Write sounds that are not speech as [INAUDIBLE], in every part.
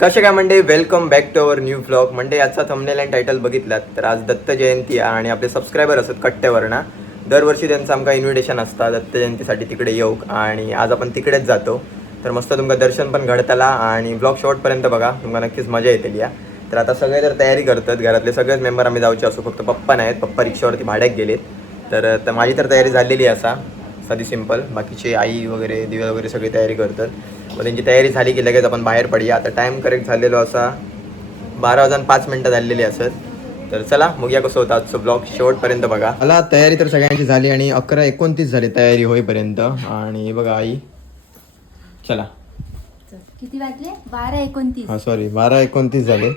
कसे काय Monday welcome back to our new blog Monday याचा थंबनेल अँड टायटल बघितलात तर आज दत्त जयंती आहे आणि आपले सबस्क्रायबर असत कट्ट्यावर ना दरवर्षी त्यांचं आमका इन्व्हिटेशन असतं दत्त जयंतीसाठी तिकडे येऊक आणि आज आपण तिकडेच जातो. तर मस्त तुमका दर्शन पण घडतला आणि ब्लॉग शेवटपर्यंत बघा तुम्हाला नक्कीच मजा येतली या तर आता सगळे तर तयारी करतात घरातले सगळेच मेंबर आम्ही जाऊचे असो फक्त पप्पा नाहीत पप्पा रिक्षावरती भाड्यात गेलेत. तर तर माझी तर तयारी झालेली असा साधी सिंपल बाकीचे आई वगैरे दिव्या वगैरे सगळी तयारी करतात. मग त्यांची तयारी झाली की लगेच आपण बाहेर पडूया. आता टाईम करेक्ट झालेलो असा. बारा वाजून पाच मिनटं झालेली असत. तर चला बघूया कसं होतं आजचं ब्लॉग शेवटपर्यंत बघा. मला तयारी तर सगळ्यांची झाली आणि अकरा एकोणतीस झाली तयारी होईपर्यंत. आणि बघा आई. चला. किती वाजले? बारा एकोणतीस. हा सॉरी बारा एकोणतीस झाले.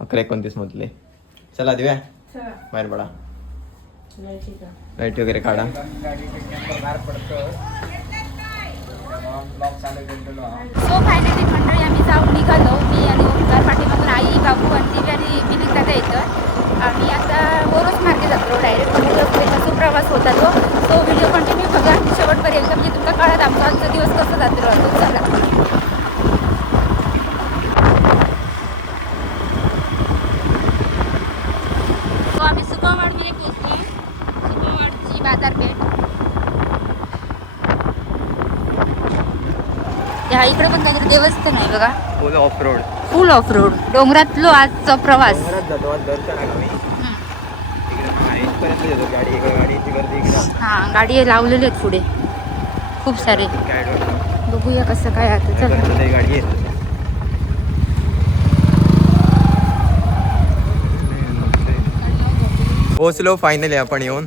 अकरा एकोणतीस मधले. चला दिव्या. बाहेर पडा. लाइट वगैरे काढा. सो फायनली मंडळी आम्ही जाऊन निघालो. मी आणि ओमकार पाठीमागून आई बाबू आणि दिव्या आणि मिलिंद दादा येतं आम्ही आता वरूच मार्गे जातो. डायरेक्ट बोरोस प्रवास होता तो तो व्हिडिओ कंटिन्यू बघा. शेवटपर्यंत म्हणजे तुमका कळत आमचा आजचा दिवस कसा जातो चला तो आम्ही सुपरवाडमध्ये पोहोचलो सुपरवाडची बाजारपेठ या इकडे पण काहीतरी देवस्थान आहे बघा. Full of road full of road डोंगरातलो आजचा प्रवास. हा गाडी लावलेली आहेत पुढे. खूप सारे. बघूया कसं काय आता. चल. पोहोचलो फायनली आपण येऊन.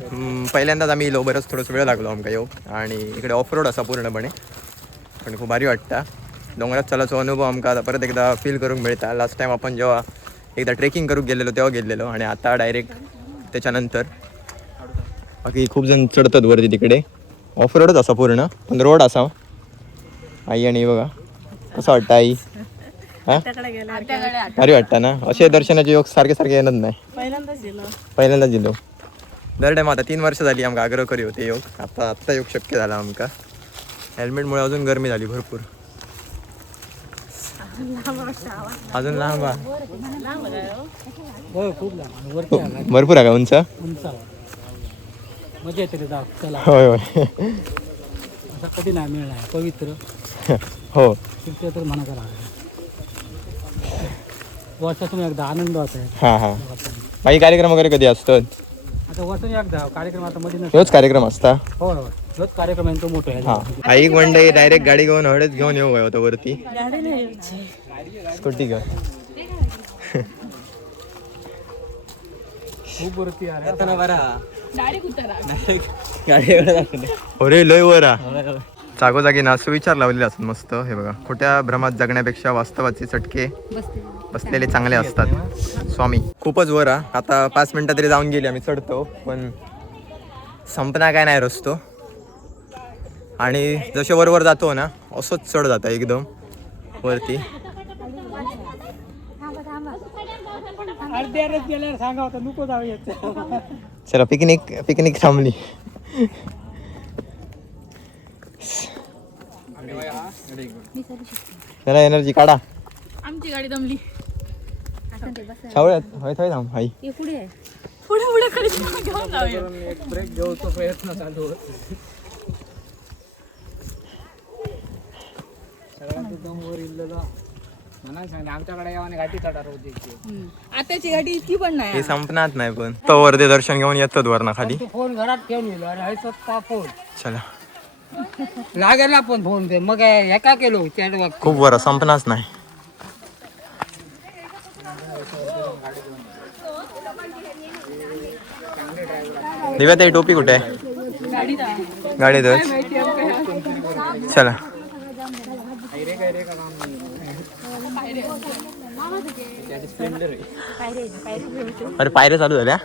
पहिल्यांदाच आम्ही येलो बरंच थोडंसं वेळ लागलो आमका येऊ आणि इकडे ऑफ रोड असा पूर्णपणे. पण खूप भारी वाटता. डोंगरात चलाचो अनुभव आमका. आता परत एकदा फील करून मिळता. लास्ट टाइम आपण जेव्हा एकदा ट्रेकिंग करूक गेलेलो तेव्हा गेलेलो. आणि आता डायरेक्ट त्याच्यानंतर बाकी खूप जण चढतात वरती तिकडे. ऑफ रोडच असा पूर्ण. पण रोड असा आई आणि हे बघा. कसं वाटतं आई? हा? भारी वाटतं ना? असे दर्शनाचे योग सारखे सारखे येणार नाही. पहिल्यांदाच दिलो दर टाइम आता तीन वर्ष झाली आमका आग्रह करी होते योग. आता आत्ता योग शक्य झाला आमका. हेल्मेटमुळे अजून गरमी झाली भरपूर. अजून लांब वरती आला भरपूर आहे का उंच. मजा येते चला. होय होय. असं कधी नाही मिळणार पवित्र. [LAUGHS] हो. तर म्हणा करा. वर्षातून एकदा आनंद होत हां हां. बाकी कार्यक्रम वगैरे कधी असतात? आता वर्षातून एकदा कार्यक्रम आता मध्ये रोज कार्यक्रम असता? हो हो. रोज कार्यक्रम आहे तो मोठा हा. आहे आई मंडई डायरेक्ट गाडी घेऊन हळद घेऊन येऊ होता वरती. स्कूटी घेऊन. खूप वरती आहे. अरे लय वरा जागोजागी ना सुविचार लावलेले असतात मस्त. हे बघा खोट्या भ्रमात जगण्यापेक्षा वास्तवाचे चटके बसलेले चांगले असतात. स्वामी खूपच वर. आता पाच मिनिटं तरी जाऊन गेली आम्ही चढतो. पण संपना काय नाही रस्तो. आणि जसे वर वर जातो ना असंच चढ जातं एकदम वरती. चला पिकनिक पिकनिक थांबली. चला एनर्जी काढा. आमची गाडी दमली. सावळ्यात होय थोय थांब ते पुढे आहे. पुढे पुढे खाली घेऊन जाऊया. एक ब्रेक घेऊचा प्रयत्न चालू सगळ्यांचं दम वर इल्लेलं आताची गाडी इतकी पण नाही हे संपणार नाही पण. तो वरती दर्शन घेऊन येतात वरना खाली. फोन घरात ठेवून गेलो. अरे हाय का फोन. चला. लागेल ना पण फोन ते. मग हे का केलो हो त्या खूप वर संपणारच नाही. दिव्या ते टोपी कुठे आहे? गाडीतच चला. अरे पायऱ्या चालू झाल्या?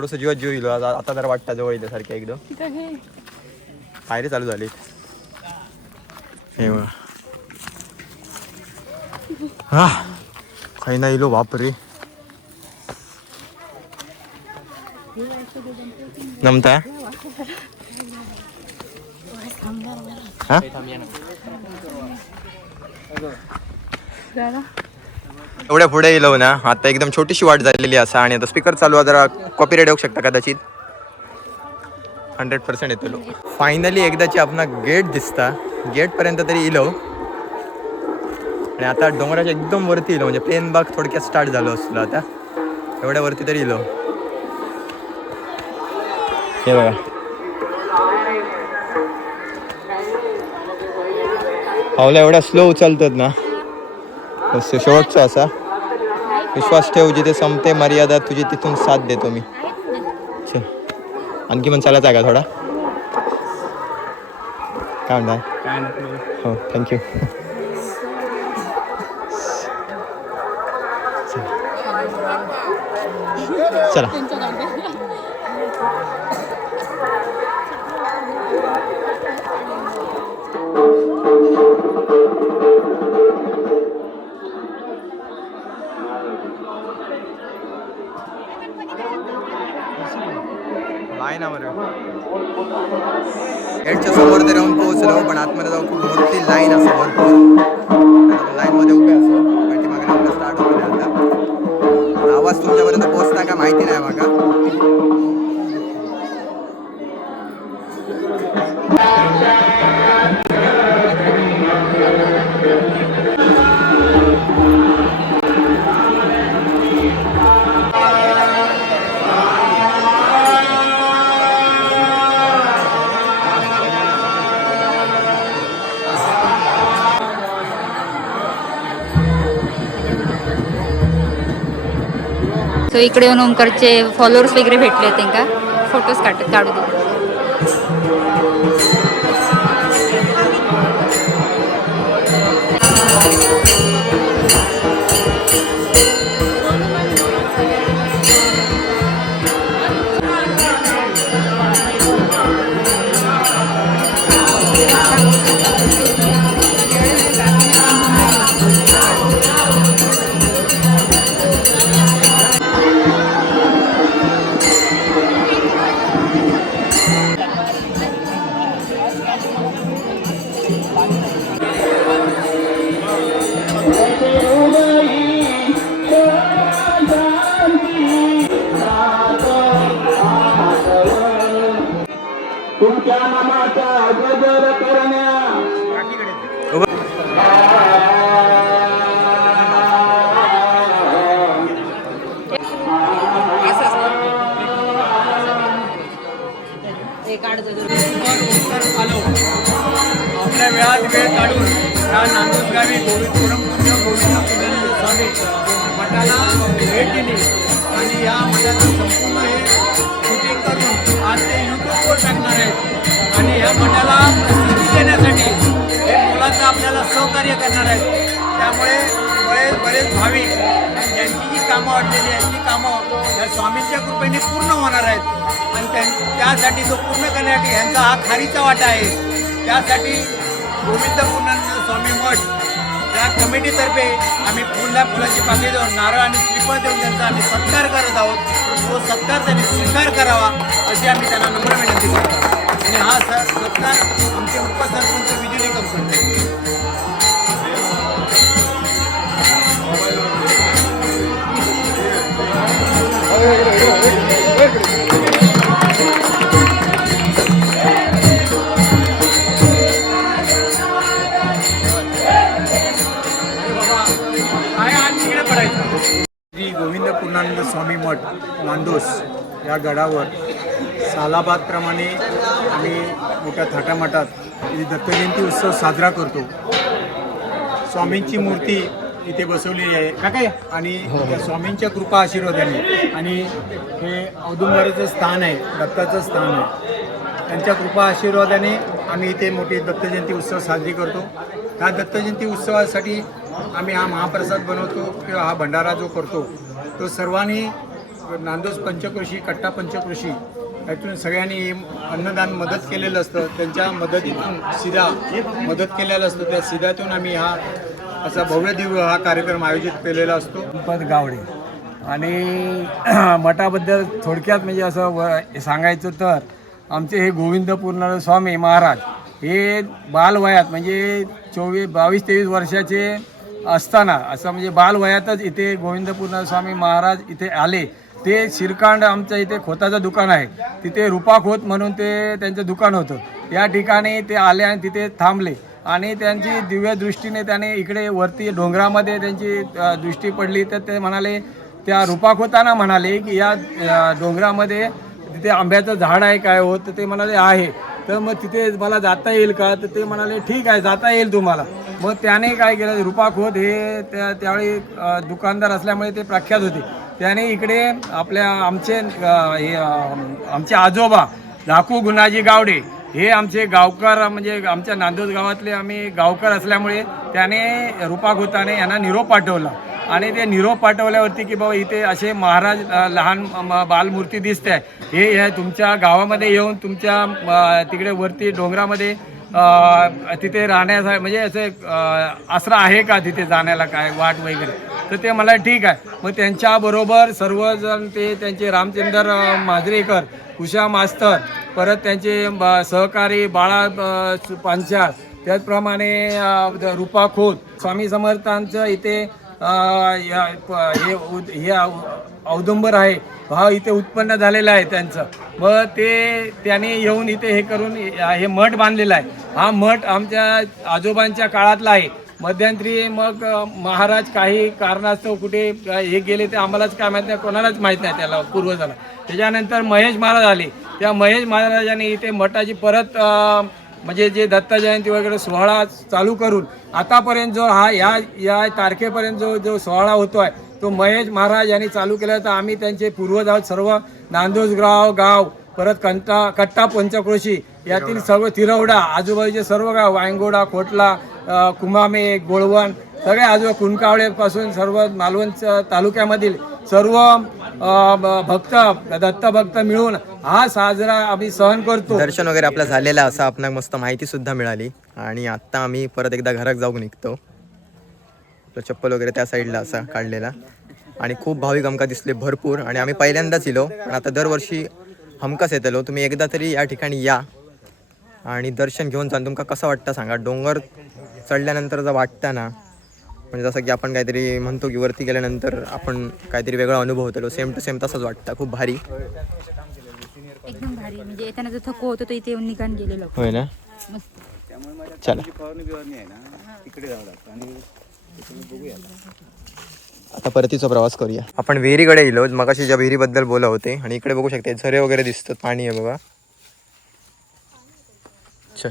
थोडस जीवात जीव येलो आता आता जरा वाटतं जवळ येईल सारख्या एकदम. पायरे चालू झाले. हे हा. काही नाही इलो बापरे. नमता. हा? एवढ्या पुढे येलो ना. आता एकदम छोटीशी वाट झालेली असा. आणि आता स्पीकर चालू आहे जरा कॉपीराईट येऊ शकता कदाचित. हंड्रेड पर्सेंट येतलो फायनली एकदाची आपणाक गेट दिसता. गेटपर्यंत तरी इलो. आणि आता डोंगराच्या एकदम वरती इलो. म्हणजे प्लेन बाग थोडक्यात स्टार्ट झालो असलो आता. एवढ्या वरती तरी इलो. हे बघा. पावला एवढ्या स्लो उचलतात ना. शेवटचा असा. विश्वास ठेव जिथे संपते मर्यादा तुझी तिथून साथ देतो मी. चल आणखी पण चालायचा आहे का थोडा? काय नाही हो थँक्यू चला. गेटच्या समोर ते राहून पोहोचलो पण आतमध्ये जाऊन खूप मोठी लाईन असं भरपूर. लाईन मध्ये उभे असो पाठीमागे आपलं स्टार्ट होतं आता. आवाज तुमच्यापर्यंत पोहोचता का माहिती नाही बघा. सो इकडे येऊन ओमकारचे फॉलोअर्स वगैरे भेटले त्यांका फोटोज काढ काढू दे. तुमच्या नामाचा गजर करण्या. आपल्या वेळात वेळ काढून या नांदूर गावी गोविंदपुरम पूज्य गोविंद स्वामी मठाला भेट दिली आणि या मठाचं संपूर्ण हे शूटिंग करून आज ते यूट्यूबवर टाकणार आहेत. आणि ह्या मठाला प्रसिद्धी देण्यासाठी हे मुलांचं आपल्याला सहकार्य करणार आहेत. त्यामुळे बरेच बरेच भाविक आणि ज्यांची जी कामं वाटलेली आहेत ती कामं या स्वामींच्या कृपेने पूर्ण होणार आहेत. आणि त्यां- त्यासाठी तो पूर्ण करण्यासाठी ह्यांचा हा खारीचा वाटा आहे. त्यासाठी गोविंद स्वामी मठ या कमिटीतर्फे आम्ही फुलल्या फुलाची पाकळी देऊन नारळ आणि श्रीफळ देऊन त्यांचा आम्ही सत्कार करत आहोत. तो सत्कार त्यांनी स्वीकार करावा अशी आम्ही त्यांना नम्र विनंती करतो. आणि हा सर सत्कार आमचे उपसरपंच विजय निकम करतो Thank you. श्री गोविंद पूर्णानंद स्वामी मठ मांदोस या गडावर सालाबादप्रमाणे आम्ही मोठ्या थाटामाटात दत्तजयंती उत्सव साजरा करतो. स्वामींची मूर्ती इथे बसवलेली आहे. का काय आणि स्वामींच्या कृपा आशीर्वादाने आणि हे औदुंबराचं स्थान आहे दत्ताचं स्थान आहे. त्यांच्या कृपा आशीर्वादाने आम्ही इथे मोठी दत्तजयंती उत्सव साजरी करतो. ह्या दत्तजयंती उत्सवासाठी आम्ही हा महाप्रसाद बनवतो किंवा हा भंडारा जो करतो तो सर्वांनी नांदोस पंचकृषी कट्टा पंचकृषी यातून सगळ्यांनी अन्नदान मदत केलेलं असतं. त्यांच्या मदतीतून सिधा मदत केलेलं असतं. त्या सिधातून आम्ही हा असा भव्य दिव्य हा कार्यक्रम आयोजित केलेला असतो. पद गावडे. आणि [CLEARS THROAT] मठाबद्दल थोडक्यात म्हणजे असं व सांगायचं तर आमचे हे गोविंद पूर्ण स्वामी महाराज हे बालवयात म्हणजे चोवीस बावीस तेवीस वर्षाचे असताना असं म्हणजे बालवयातच इथे गोविंदपूर्ण स्वामी महाराज इथे आले. ते शिरकांड आमच्या इथे खोताचं दुकान आहे. तिथे रुपा खोत म्हणून ते त्यांचं दुकान होतं. या ठिकाणी ते आले आणि तिथे थांबले. आणि त्यांची दिव्य दृष्टीने त्याने इकडे वरती डोंगरामध्ये त्यांची दृष्टी पडली. तर ते म्हणाले त्या रुपा खोताना म्हणाले की या डोंगरामध्ये तिथे आंब्याचं झाड आहे काय होत तर ते म्हणाले आहे. तर मग तिथे मला जाता येईल का? तर ते म्हणाले ठीक आहे जाता येईल तुम्हाला. मग त्याने काय केलं रुपा खोत हे त्या त्यावेळी दुकानदार असल्यामुळे ते प्रख्यात होते. त्याने इकडे आपल्या आमचे हे आमचे आजोबा लाखू गुणाजी गावडे हे आमचे गावकर म्हणजे आमच्या नांदोद गावातले आम्ही गावकर असल्यामुळे त्याने रुपाखोताने यांना निरोप पाठवला. आणि ते निरोप पाठवल्यावरती की बाबा इथे असे महाराज लहान म- बालमूर्ती दिसते आहे हे हे तुमच्या गावामध्ये येऊन तुमच्या तिकडे वरती डोंगरामध्ये तिथे राहण्यासाठी म्हणजे असे आसरा आहे का तिथे जाण्याला काय वाट वगैरे? तर ते मला ठीक आहे. मग त्यांच्याबरोबर सर्वजण ते त्यांचे रामचंद्र माजरेकर उषा मास्तर परत त्यांचे ब- सहकारी बाळा पांचाळ त्याचप्रमाणे रुपा रूपा खोत स्वामी समर्थांचं इथे या प- हे उद- हे औ- औदुंबर आहे. हा इथे उत्पन्न झालेला आहे त्यांचं. व ते त्याने येऊन इथे हे करून हे मठ बांधलेला आहे. हा मठ आमच्या आजोबांच्या काळातला आहे. मध्यंतरी मग महाराज काही कारणास्तव कुठे हे गेले ते आम्हालाच काय माहीत नाही कोणालाच माहीत नाही त्याला पूर्वजाला. त्याच्यानंतर महेश महाराज आले. त्या महेश महाराजांनी इथे मठाची परत म्हणजे जे दत्त जयंती वगैरे सोहळा चालू करून आतापर्यंत जो हा या या तारखेपर्यंत जो जो सोहळा होतोय तो महेश महाराज यांनी चालू केला तर आम्ही त्यांचे पूर्वज आहोत सर्व. नांदोजगाव गाव परत कंटा कट्टा पंचक्रोशी यातील सर्व तिरवडा आजूबाजूचे सर्व गाव वायंगोडा खोटला कुमामे गोळवण सगळे आजू कुणकावळेपासून सर्व मालवण तालुक्यामधील सर्व भक्त दत्त भक्त मिळून हा साजरा आम्ही सहन करतो. दर्शन वगैरे आपलं झालेलं असं आपणाक मस्त माहिती सुद्धा मिळाली. आणि आत्ता आम्ही परत एकदा घरात जाऊन निघतो. तो चप्पल वगैरे त्या साईडला असा काढलेला. आणि खूप भाविक आमका दिसले भरपूर. आणि आम्ही पहिल्यांदाच इलो. पण आता दरवर्षी हमकास येतलो. तुम्ही एकदा तरी या ठिकाणी या. आणि दर्शन घेऊन जा. तुमका कसं वाटतं सांगा? डोंगर चढल्यानंतर जर वाटतं ना? म्हणजे जसं की आपण काहीतरी म्हणतो की वरती गेल्यानंतर आपण काहीतरी वेगळा अनुभव होतो सेम टू सेम तसंच वाटतं खूप भारी. एकदम भारी म्हणजे येताना जो थकवा होतो तो इथे येऊन निघान गेलेलो होय ना? मस्त. चला. आता परतीचा प्रवास करूया. आपण विहिरीकडे येलो मगाशी ज्या विहिरीबद्दल बोला होते आणि इकडे बघू शकते झरे वगैरे दिसतात पाणी आहे बघा. चल.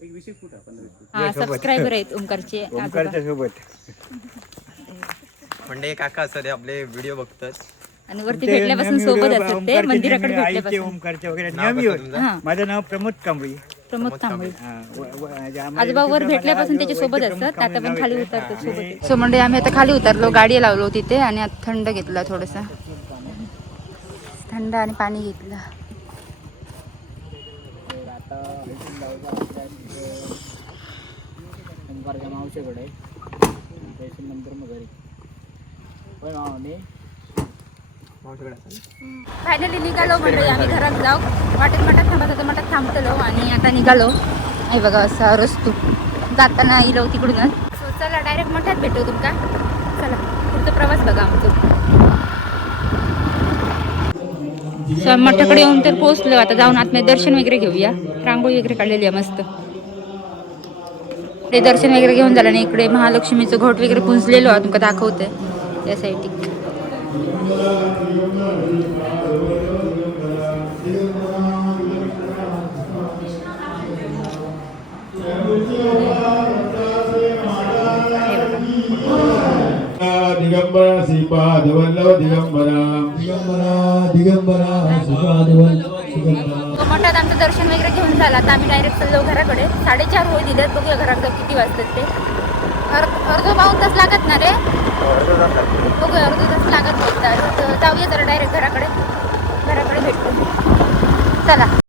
एक वीस फूट आपण हा सबस्क्रायबर आहेत ओमकारचे. [LAUGHS] आजोबा. सोबत. म्हणजे काका असं ते आपले व्हिडिओ बघतात. आणि वरती भेटल्यापासून सोबत असतात ते मंदिराकडे आईचे भेटल्यापासून. ओमकारचे वगैरे नाव नेहमी कसं होत. तुमचं? हा माझं नाव प्रमोद कांबळी. प्रमोद कांबळे. म्हणजे आजोबा वर भेटल्यापासून त्याच्या सोबत असतात. आता पण खाली. उतरतात सोबत. सो मंडळी आम्ही आता खाली उतरलो. गाडी लावलो तिथे आणि आता थंड घेतला थोडंसं. थंड आणि पाणी घेतलं. मावशीकडे. पैसे नंतर मग घरी. पण मामाने फायनली निघालो मंडळी आम्ही घरात जाऊ. वाटेत मठात थांबत होतो मठात थांबतलो आणि आता निघालो. हे बघा असा रस्तो. जाताना इलो तिकडूनच सो चला डायरेक्ट मठात भेटू तुमका. चला पुढचा प्रवास बघा आमचा सो आम्ही मठाकडे येऊन तर पोहोचलो. आता जाऊन आतमध्ये दर्शन वगैरे घेऊया. रांगोळी वगैरे काढलेली आहे मस्त. ते दर्शन वगैरे घेऊन झालं आणि इकडे महालक्ष्मीचं घोट वगैरे पुंजलेलो आहे. तुमका दाखवते त्या साईड दिगंबरा श्रीपाद वल्लभ दिगंबरा दिगंबरा दिगंबरा श्रीपाद वल्लभ दिगंबरा मोठ्यात आमचं दर्शन वगैरे घेऊन झालं आता आम्ही डायरेक्ट चाललो घराकडे साडेचार होय दिलेत बघूया घराकडे किती वाजतात ते अर्ध पाऊन तास लागत ना रे बघूया अर्धा तास लागत जाऊया जरा डायरेक्ट घराकडे घराकडे भेटतो चला